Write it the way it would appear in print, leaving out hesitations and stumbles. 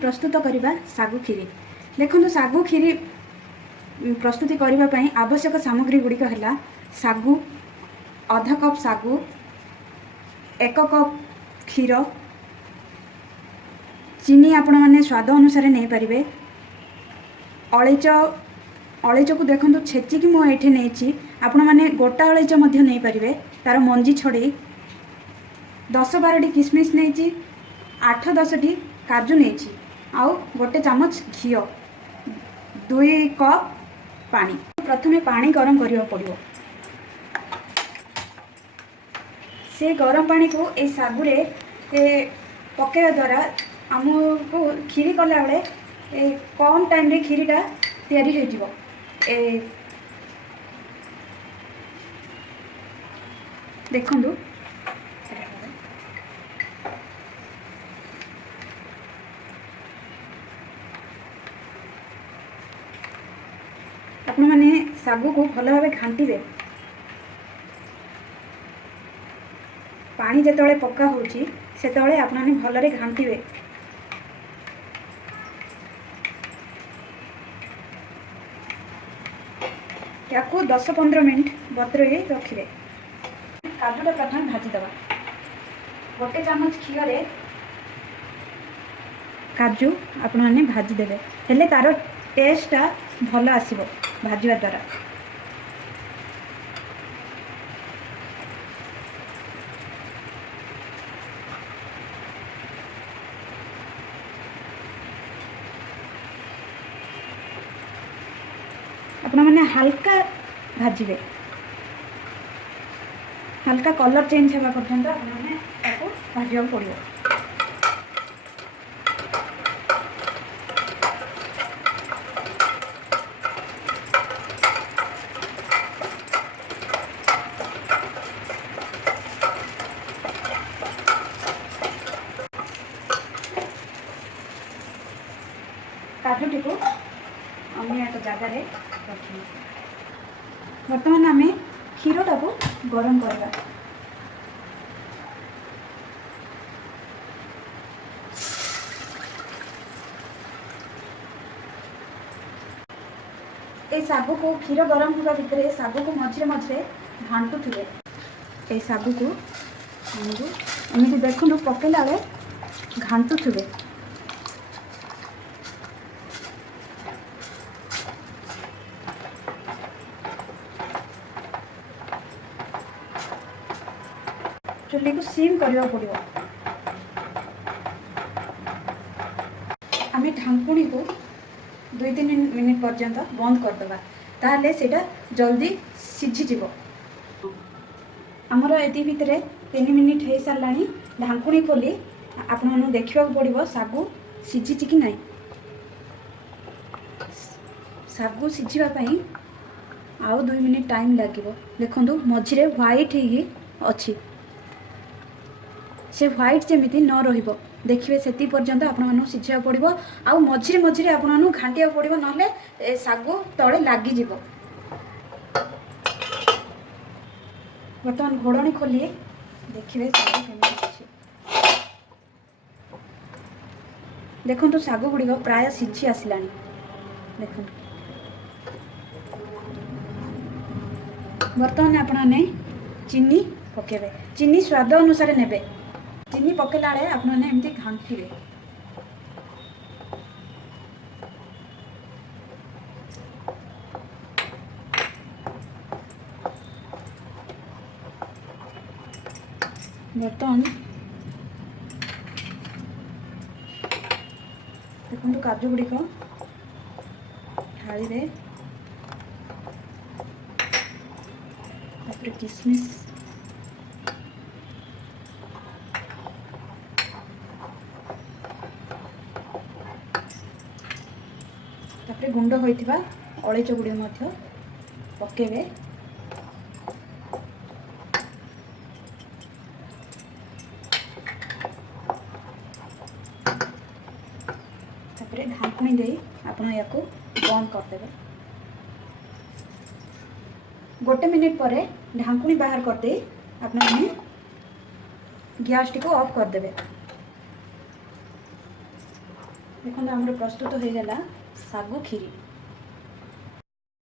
प्रस्तुत करवा सागु खीरी। देखो सागु खीरी प्रस्तुति करने आवश्यक सामग्री गुड़िक है सागु आधा कप सागु 1 कप क्षीर चीनी आपण मैंने स्वाद अनुसार नहीं पारे अलैच अलैच को देखो छेचिकी मुझे नहीं आपण मैंने गोटा अलैच नहीं पारे तार मंजी छड़े 10-12टी किसमिश नहीं 8-10टी काजू नहीं आउ गोटे चामच घी 2 कप पानी। प्रथमे पानी गरम करने पड़ो से गरम पानी को ए सागुरे पकड़ा द्वारा आमको खीरी कला बेले कम टाइम रे खीरीटा तैयारी हो देखु आपण मैंने सागु को भल भाव घांटे पानी जिते पका होची सेतबेले आपण मैंने भलरे घांटे या 10-15 मिनट बतुरे रखिए। काजूटा प्रथम भाजीदे गोटे चामच घी काजू आपण मैंने भाजीदे हेले तार टेस्टा भल आसो भाजवा द्वारा। आपण मैंने हल्का भाजबे हल्का कलर चेंज होगा पर्यंत आपने भाजवा पड़ो। काजूटी को अन्य एक जगार रखी बर्तमान आम क्षीरटा को गरम करवा। ए सागु को क्षीर गरम होगा भितर सागु को मझे मझे घांटू थे ए सागु को एमती देखु पकेला बेले घांटू थे। चुली को सीम करने पड़ो। आम ढांकुणी को 2-3 मिनिट पर्यंत बंद करदे ताहले सेटा जल्दी सीझीज। आमर ये भितर 3 मिनिट हो सारा ढांकुणी खोली आपन देखा पड़ो सागु सीझी कि ना। सागु सीझापी आउ 2 मिनिट टाइम लगे। देखो मझे व्हाइट अच्छी से व्हाइट जमी न रहिबो देखिए से पर्यंत आपण सीझा पड़ो आ मझे मझे आपण घांटिया पड़ो ना सागु तले लगिज। बर्तमान घोड़नी खोलिए देखिए सागु केमी देखो सागु गुड़िक प्राय सीझी आसला। देखो बर्तमान आपने चीनी पकेबे चीनी स्वाद अनुसार नेबे। चीनी पकेला बेले आपने एमती घांटे बर्तमान देखो काजू गुड़िक ढाली किसमिश गुंड होइथिबा अलैच गुड़ी पकेबे। ढांकुणी दे आपण या बंद करदे। गोटे मिनिट पर ढांकुणी बाहर करदे आपने गैस टी को ऑफ करदे। ଦେଖନ୍ତୁ ଆମର ପ୍ରସ୍ତୁତ ହୋଇଗଲା ଶାଗୁ କ୍ଷୀରି।